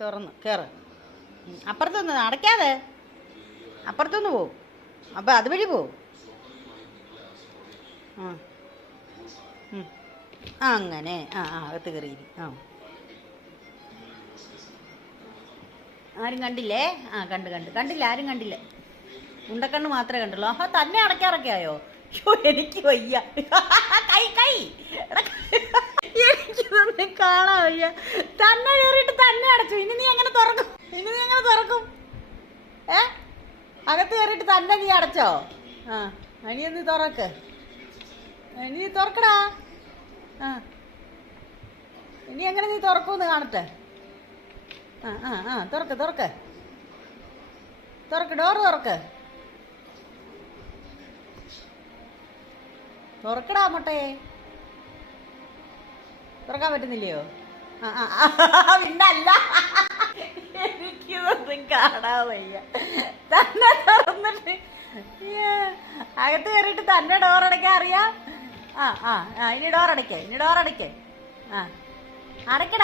തുറന്ന് കയറ് അപ്പുറത്തൊന്ന് അടയ്ക്കാതെ. അപ്പുറത്തൊന്ന് പോവും. അപ്പം അതുവഴി പോവും. ആ. അങ്ങനെ. ആ ആ അകത്ത് കയറിയിരി ആ. ആരും കണ്ടില്ലേ? ആ കണ്ട് കണ്ട്. കണ്ടില്ല ആരും കണ്ടില്ല. ഉണ്ടക്കണ്ണ് മാത്രമേ കണ്ടുള്ളൂ. ആഹാ തന്നെ അടയ്ക്കാറൊക്കെ ആയോ? അയ്യോ എനിക്ക് വയ്യ. കൈ കൈ. എനിക്ക് എനിക്കിതൊന്നും കാണാൻ വയ്യ. തന്നെ കയറിയിട്ട് തന്നെ അടച്ചു ഇനി നീ എങ്ങനെ തുറക്കും ഇനി നീ എങ്ങനെ തുറക്കും ഏ അകത്ത് കയറിയിട്ട് തന്നെ നീ അടച്ചോ? ആ അനിയൊന്ന് തുറക്ക്. നീ തുറക്കടാ. ആ. ഇനി എങ്ങനെ നീ തുറക്കൂന്ന് കാണട്ടെ? ആ ആ ആ തുറക്ക് തുറക്ക്. തുറക്ക് ഡോറ് തുറക്ക്. തുറക്കടാ മുട്ടയെ തുറക്കാൻ പറ്റുന്നില്ലയോ? ആ ആ, പിന്നല്ല. എനിക്കിതൊന്നും കാണാൻ വയ്യ. തന്നെ തുറന്നിട്ട് അകത്ത് കയറിയിട്ട് തന്നെ ഡോർ അടയ്ക്കാൻ അറിയാം? ആ ആ ഇനി ഡോർ അടയ്ക്കേ ഇനി ഡോർ അടയ്ക്കേ. ആ അടയ്ക്കട.